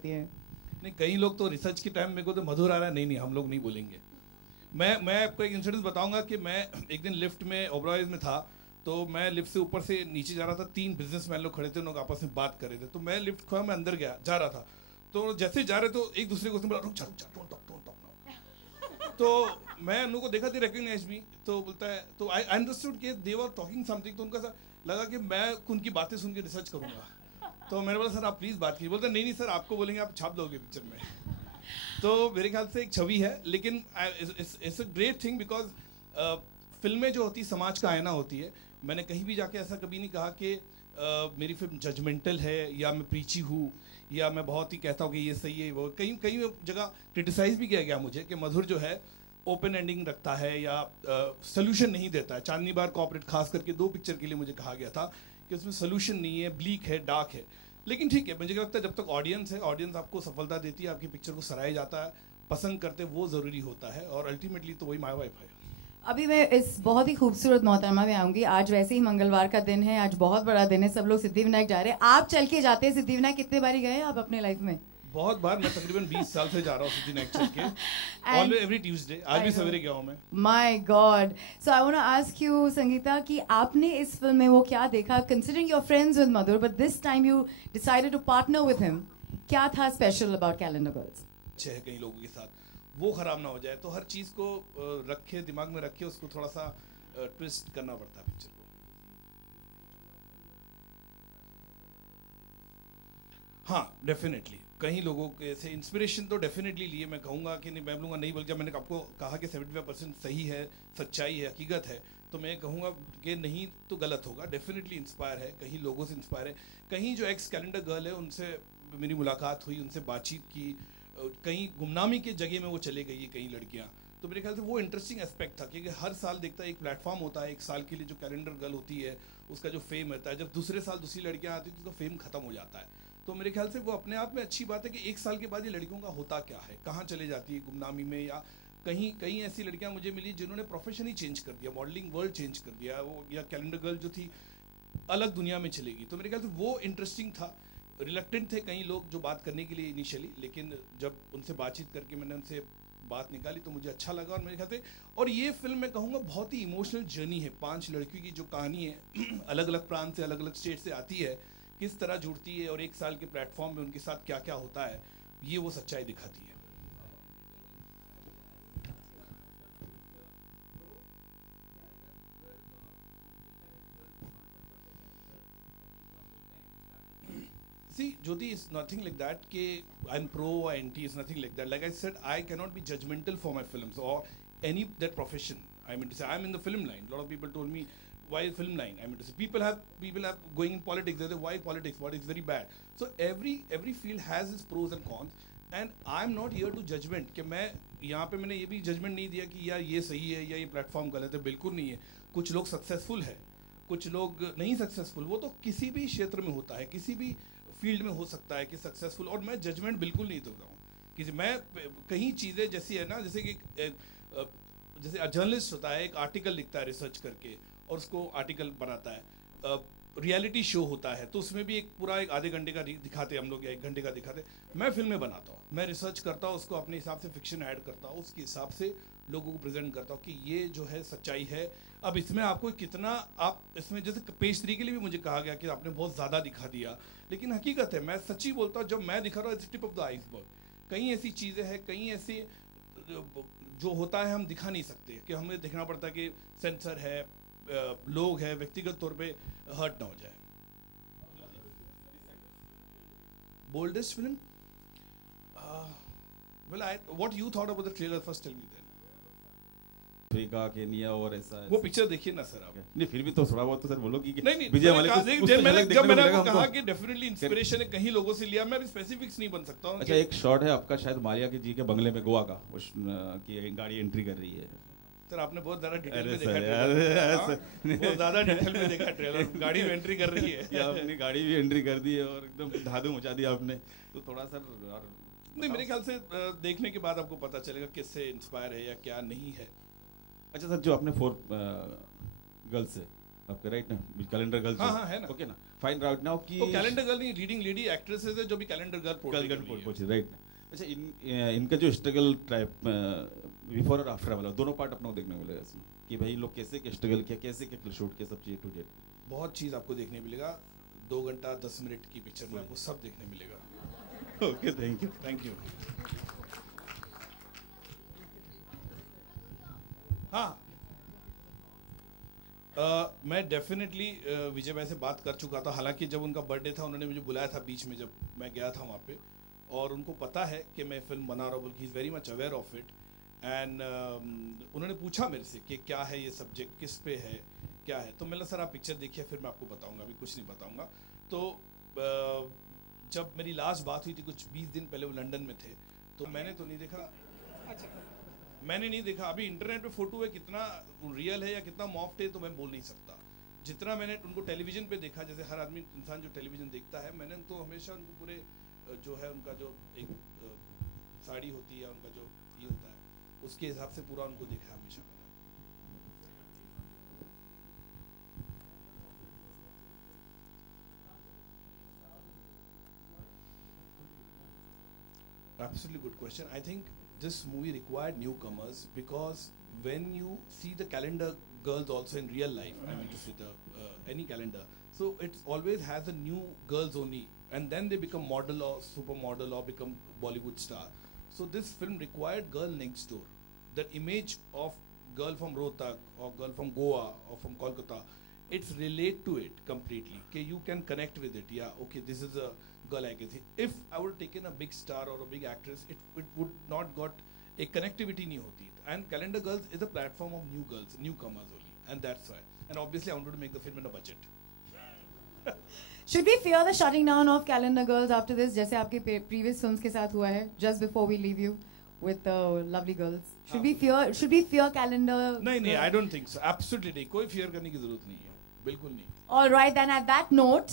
पड़ती हैं। नहीं, कई लोग तो रिसर्च के टाइम मेरे को तो मधुर आ रहा है, नहीं हम लोग नहीं बोलेंगे। मैं आपको एक इंसिडेंट बताऊंगा कि मैं एक दिन लिफ्ट में ओबराइज में था, तो मैं लिफ्ट से ऊपर से नीचे जा रहा था, 3 बिजनेसमैन लोग खड़े थे, उन लोग आपस में बात कर रहे थे। तो मैं लिफ्ट खोया, मैं अंदर गया जा रहा था, तो जैसे जा रहे तो एक दूसरे को बोला रुक जा डोंट टॉक नाउ। तो मैं उनको देखा, दे रिकॉग्नाइज मी, तो बोलता है, तो आई अंडरस्टूड कि दे वर टॉकिंग समथिंग, तो उनका लगा कि मैं उनकी बातें सुन के रिसर्च करूंगा। तो मैंने बोला सर आप प्लीज बात कीजिए। बोलते नहीं सर, आपको बोलेंगे आप छाप दोगे पिक्चर में। तो मेरे ख्याल से एक छवि है, लेकिन it's a great thing because फिल्में जो होती समाज का आईना होती है। मैंने कहीं भी जाके ऐसा कभी नहीं कहा कि मेरी फिल्म जजमेंटल है या मैं प्रीची हूँ या मैं बहुत ही कहता हूँ कि ये सही है वो। कई कई जगह क्रिटिसाइज भी किया गया मुझे कि मधुर जो है ओपन एंडिंग रखता है या सोल्यूशन नहीं देता है। चांदनी बार कॉर्पोरेट खास करके 2 पिक्चर के लिए मुझे कहा गया था कि उसमें सोल्यूशन नहीं है, ब्लीक है, डार्क है। लेकिन ठीक है, मुझे लगता है जब तक ऑडियंस है, ऑडियंस आपको सफलता देती है, आपकी पिक्चर को सराहा जाता है, पसंद करते, वो ज़रूरी होता है, और अल्टीमेटली तो वही माय वाइफ है। अभी मैं इस बहुत ही खूबसूरत मोहतरमा में आऊंगी। आज वैसे ही मंगलवार का दिन है, आज बहुत बड़ा दिन है, सब लोग सिद्धिविनायक जा रहे हैं। आप चल के जाते हैं सिद्धिविनायक, कितने बारी गए आप अपने लाइफ में? बहुत बार, मैं तकरीबन 20 साल से जा रहा हूँ सिद्धिविनायक चल के, ऑलवेज एवरी ट्यूसडे। आज भी सवेरे गया हूँ मैं। My god. So I want to ask you Sangeeta कि आपने इस फिल्म में वो क्या देखा, considering your friends with Madhur but this time you decided to partner with him, क्या था स्पेशल अबाउट कैलेंडर गर्ल्स? अच्छे है कई लोगों के साथ, वो खराब ना हो जाए, तो हर चीज़ को रखे, दिमाग में रखे, उसको थोड़ा सा ट्विस्ट करना पड़ता है पिक्चर को। हाँ डेफिनेटली, कई लोगों के से इंस्पिरेशन तो डेफिनेटली लिए। मैं कहूँगा कि नहीं, मैं बोलूँगा नहीं, बल्कि मैंने आपको कहा कि 75% सही है, सच्चाई है, हकीकत है, तो मैं कहूँगा कि नहीं तो गलत होगा। डेफिनेटली इंस्पायर है, कहीं लोगों से इंस्पायर है, कहीं जो एक्स कैलेंडर गर्ल है उनसे मेरी मुलाकात हुई, उनसे बातचीत की, कहीं गुमनामी के जगह में वो चले गई है कई लड़कियाँ। तो मेरे ख्याल से वो इंटरेस्टिंग एस्पेक्ट था, क्योंकि हर साल देखता है एक प्लेटफॉर्म होता है, एक साल के लिए जो कैलेंडर गर्ल होती है उसका जो फेम रहता है, जब दूसरे साल दूसरी लड़कियाँ आती हैं तो उसका फेम खत्म हो जाता है। तो मेरे ख्याल से वो अपने आप में अच्छी बात है कि एक साल के बाद ये लड़कियों का होता क्या है, कहाँ चले जाती है गुमनामी में, या कहीं कहीं ऐसी लड़कियां मुझे मिली जिन्होंने प्रोफेशन ही चेंज कर दिया, मॉडलिंग वर्ल्ड चेंज कर दिया, वो या कैलेंडर गर्ल जो थी अलग दुनिया में चलेगी। तो मेरे ख्याल से वो इंटरेस्टिंग था। रिलक्टेंट थे कई लोग जो बात करने के लिए इनिशियली, लेकिन जब उनसे बातचीत करके मैंने उनसे बात निकाली तो मुझे अच्छा लगा। और मेरे ख्याल से, और ये फिल्म मैं कहूँगा बहुत ही इमोशनल जर्नी है। 5 लड़कियों की जो कहानी है अलग अलग प्रांत से, अलग अलग स्टेट से आती है, किस तरह जुड़ती है, और एक साल के प्लेटफॉर्म में उनके साथ क्या क्या होता है, ये वो सच्चाई दिखाती है। See, Jyoti, it's nothing like that कि I'm pro or anti, it's nothing like that. Like I said, I cannot be judgmental for my films or any that profession. I mean to say, I'm in the film line. A lot of people told me, why film line? I mean to say, people have going in politics. They say, why politics? Politics is very bad. So every field has its pros and cons. And I'm not here to judgment कि मैं यहाँ पे मैंने ये भी judgement नहीं दिया कि यार ये सही है या ये प्लेटफॉर्म गलत है, बिल्कुल नहीं है। कुछ लोग सक्सेसफुल है, कुछ लोग नहीं सक्सेसफुल, वो तो किसी भी क्षेत्र में होता है, किसी भी फील्ड में हो सकता है कि सक्सेसफुल। और मैं जजमेंट बिल्कुल नहीं दे रहा हूँ कि मैं कहीं चीज़ें जैसी है ना, जैसे कि जैसे जर्नलिस्ट होता है, एक आर्टिकल लिखता है रिसर्च करके और उसको आर्टिकल बनाता है। रियलिटी शो होता है तो उसमें भी एक पूरा एक आधे घंटे का दिखाते हम लोग या 1 घंटे का दिखाते। मैं फिल्में बनाता हूँ, मैं रिसर्च करता हूँ, उसको अपने हिसाब से फिक्शन ऐड करता हूँ, उसके हिसाब से लोगों को प्रेजेंट करता हूँ कि ये जो है सच्चाई है। अब इसमें आपको कितना, आप इसमें जैसे पेज 3 के लिए भी मुझे कहा गया कि आपने बहुत ज़्यादा दिखा दिया, लेकिन हकीकत है, मैं सच्ची बोलता हूँ, जब मैं दिखा रहा हूँ its tip of the iceberg. कई ऐसी चीज़ें हैं, कई ऐसे जो होता है हम दिखा नहीं सकते, कि हमें देखना पड़ता है कि सेंसर है, लोग है, व्यक्तिगत तौर पे हर्ट ना हो जाए। Boldest film, well, what you thought about the trailer first? Tell me then. Africa, Kenya और ऐसा वो पिक्चर देखिए ना सर आप। नहीं, फिर भी तो थोड़ा बहुत तो सर बोलो कि नहीं विजय वाले जब मैंने आपको कहा कि डेफिनेटली इंस्पिरेशन है, कहीं लोगों से लिया, मैं अभी स्पेसिफिक्स नहीं बन सकता हूँ। अच्छा, एक शॉट है आपका शायद मारिया के जी के बंगले में गोवा का, की गाड़ी एंट्री कर रही है। सर आपने बहुत ज़्यादा डिटेल में देखा ट्रेलर, बहुत ज़्यादा डिटेल में देखा ट्रेलर। गाड़ी में एंट्री कर रही है, अपनी गाड़ी भी एंट्री कर दी है और एकदम धाधु मचा दिया आपने, तो थोड़ा सर और नहीं, मेरे ख्याल से देखने के बाद आपको पता चलेगा किससे इंस्पायर है या क्या नहीं है। अच्छा सर, जो आपने 4 गर्ल्स से आपका राइट ना कैलेंडर गर्ल्स हाँ, है ना। ओके ना फाइन राइट नाउ कि वो कैलेंडर गर्ल नहीं, लीडिंग लेडी एक्ट्रेसेस है जो भी कैलेंडर गर्ल पोर्ट्रे राइट ना। अच्छा इनका जो स्ट्रगल टाइप बिफोर और आफ्टर वाला दोनों पार्ट अपना देखने को मिलेगा इसमें कि भाई लोग कैसे स्ट्रगल किया, कैसे क्या शूट किया, सब चीज़ टू डेट बहुत चीज़ आपको देखने मिलेगा। 2 घंटा 10 मिनट की पिक्चर में आपको सब देखने मिलेगा। Okay thank you. हाँ मैं डेफिनेटली विजय भाई से बात कर चुका था। हालांकि जब उनका बर्थडे था उन्होंने मुझे बुलाया था बीच में, जब मैं गया था वहाँ पे, और उनको पता है कि मैं फिल्म बना रहा हूँ, बल्कि is very much aware of it. And उन्होंने पूछा मेरे से कि क्या है ये सब्जेक्ट, किस पे है, क्या है। तो मैंने सर आप पिक्चर देखिए फिर मैं आपको बताऊँगा, अभी कुछ नहीं बताऊँगा। तो जब मेरी लास्ट बात हुई थी कुछ 20 दिन पहले, वो लंदन में थे, तो मैंने तो नहीं देखा, मैंने नहीं देखा। अभी इंटरनेट पे फोटो है, कितना रियल है या कितना मॉफ्ट है तो मैं बोल नहीं सकता। जितना मैंने उनको टेलीविजन पे देखा, जैसे हर आदमी इंसान जो टेलीविजन देखता है, मैंने तो हमेशा उनको पूरे जो है उनका जो एक साड़ी होती है, उनका जो ये होता है, उसके हिसाब से पूरा उनको देखा हमेशा मैंने। Absolutely good question. I think this movie required newcomers because when you see the calendar girls also in real life, I mean to say the any calendar, so it always has a new girls only, and then they become model or supermodel or become Bollywood star. So this film required girl next door. That image of girl from Rohtak or girl from Goa or from Kolkata, it's relate to it completely. Okay, you can connect with it. Yeah, okay, this is a girl I can see. If I would have taken a big star or a big actress, it would not got a connectivity नहीं होती. And Calendar Girls is a platform of new girls, newcomers only, and that's why. And obviously I wanted to make the film in a budget. Should we fear the shutting down of Calendar Girls after this, जैसे आपके previous films के साथ हुआ है, just before we leave you with the lovely girls? Should we fear Calendar? नहीं, I don't think so. Absolutely नहीं, कोई fear करने की जरूरत नहीं है, बिल्कुल नहीं. All right, then at that note,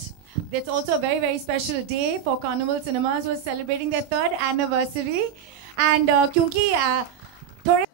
it's also a very, very special day for Carnival Cinemas, who is celebrating their 3rd anniversary. And क्योंकि थोड़े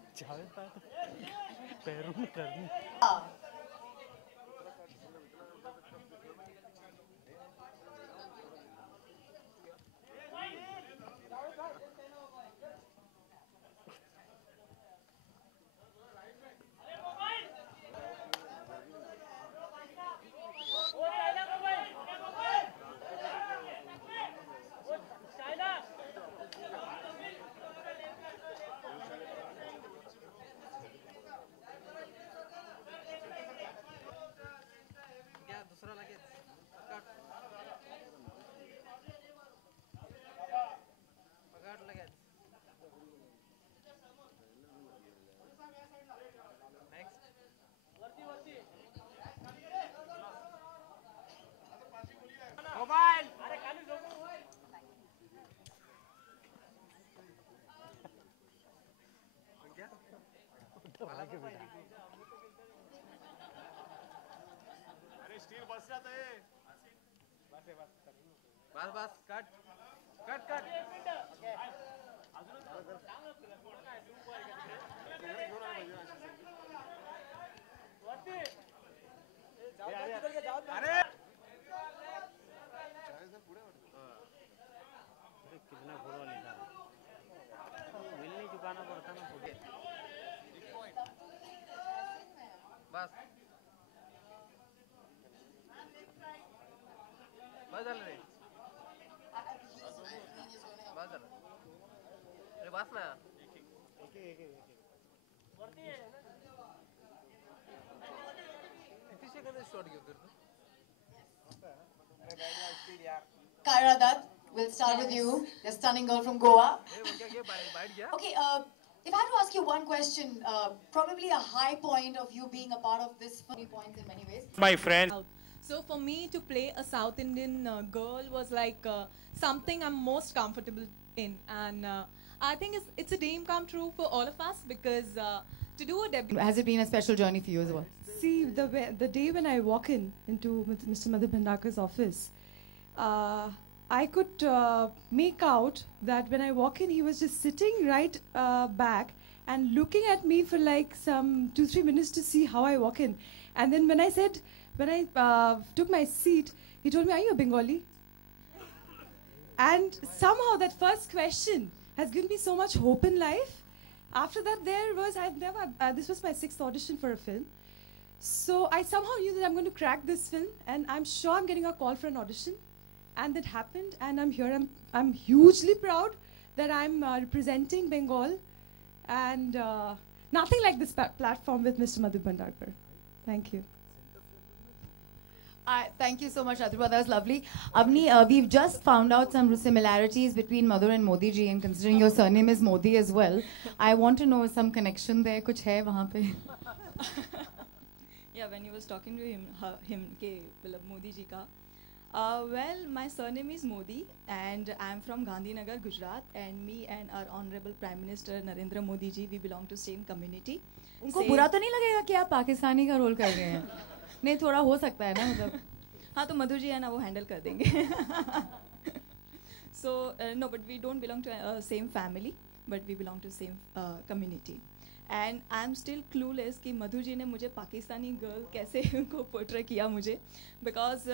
अरे स्टील बस जाता है बस कट अरे कितना घोड़ा निकाला मिल नहीं चुकाना पड़ता ना बस बदल रे बदल अरे बस ना एक कितने सेकंड शॉट गिर फिर Kyra Dutt, we'll start with you, the stunning girl from Goa. Okay, if I had to ask you one question, probably a high point of you being a part of this funny points in many ways. My friend. So for me to play a South Indian girl was like something I'm most comfortable in, and I think it's a dream come true for all of us because to do a debut. Has it been a special journey for you as well? See, the day when I walk into Mr. Madhu Bhandakar's office, I could make out that when I walk in, he was just sitting right back and looking at me for like some 2-3 minutes to see how I walk in. And then when I said, when I took my seat, he told me, "Are you a Bengali?" And somehow that first question has given me so much hope in life. After that, this was my 6th audition for a film. So I somehow knew that I'm going to crack this film, and I'm sure I'm getting a call for an audition. And that happened, and I'm here. I'm hugely proud that I'm representing Bengal, and nothing like this platform with Mr. Madhur Bhandarkar. Thank you. Thank you so much, Athurva. That was lovely. Avni, we've just found out some similarities between Madhur and Modi ji, and considering your surname is Modi as well, I want to know some connection there. Kuch hai wahan pe? Yeah, when he was talking to him ke Modi ji ka. Well, my surname is Modi, and I'm from Gandhinagar, Gujarat, and me and our Honorable Prime Minister Narendra Modi ji, we belong to same community. उनको बुरा तो नहीं लगेगा कि आप पाकिस्तानी का role कर रहे हैं? नहीं, थोड़ा हो सकता है ना, मतलब. हाँ, तो मधुर जी है ना, वो हैंडल कर देंगे. So no, but we don't belong to same family, but we belong to same community. And I'm still clueless कि मधुर जी ने मुझे पाकिस्तानी गर्ल कैसे उनको पोर्ट्रे किया मुझे, because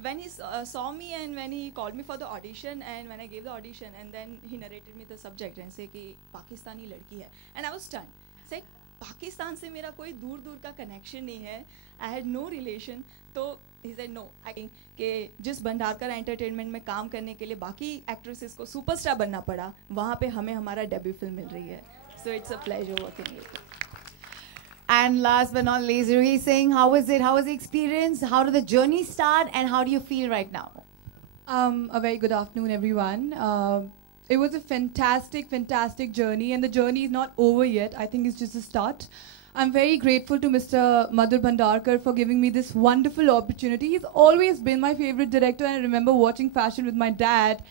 when he saw me and when he called me for the audition and when I gave the audition and then he narrated me the subject and say कि पाकिस्तानी लड़की है, and I was stunned. Said Pakistan से मेरा कोई दूर दूर का connection नहीं है, I had no relation. तो he said no, I think कि जिस भंडारकर एंटरटेनमेंट में काम करने के लिए बाकी एक्ट्रेसेस को सुपरस्टार बनना पड़ा, वहाँ पे हमें हमारा डेब्यू फिल्म मिल रही है. So it's a pleasure working with you. And last but not least, Ruhi Singh, how is it? How was the experience? How did the journey start? And how do you feel right now? A very good afternoon, everyone. It was a fantastic, fantastic journey, and the journey is not over yet. I think it's just a start. I'm very grateful to Mr. Madhur Bhandarkar for giving me this wonderful opportunity. He's always been my favorite director, and I remember watching Fashion with my dad.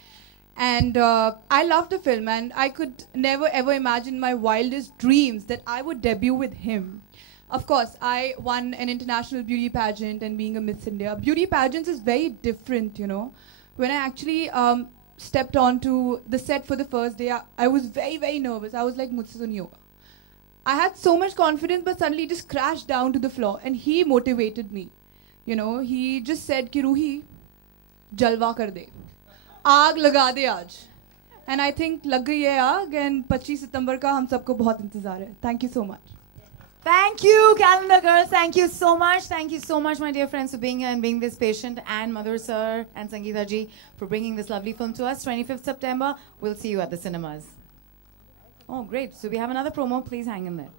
And I loved the film, and I could never ever imagine my wildest dreams that I would debut with him. Of course, I won an international beauty pageant and being a Miss India. Beauty pageants is very different, you know. When I actually stepped onto the set for the first day, I was very, very nervous. I was like, mujhse to nahi hoga. I had so much confidence, but suddenly just crashed down to the floor, and he motivated me. You know, he just said ki Ruhi, jalwa kar de. आग लगा दे आज. And I think लग गई है आग, and 25 सितंबर का हम सबको बहुत इंतजार है. Thank you so much. Thank you, Calendar Girls. Thank you so much. Thank you so much, my dear friends, for being here and being this patient. And Madhur Sir and Sangeeta Ji for bringing this lovely film to us. 25th September, we'll see you at the cinemas. Oh, great. So we have another promo. Please hang in there.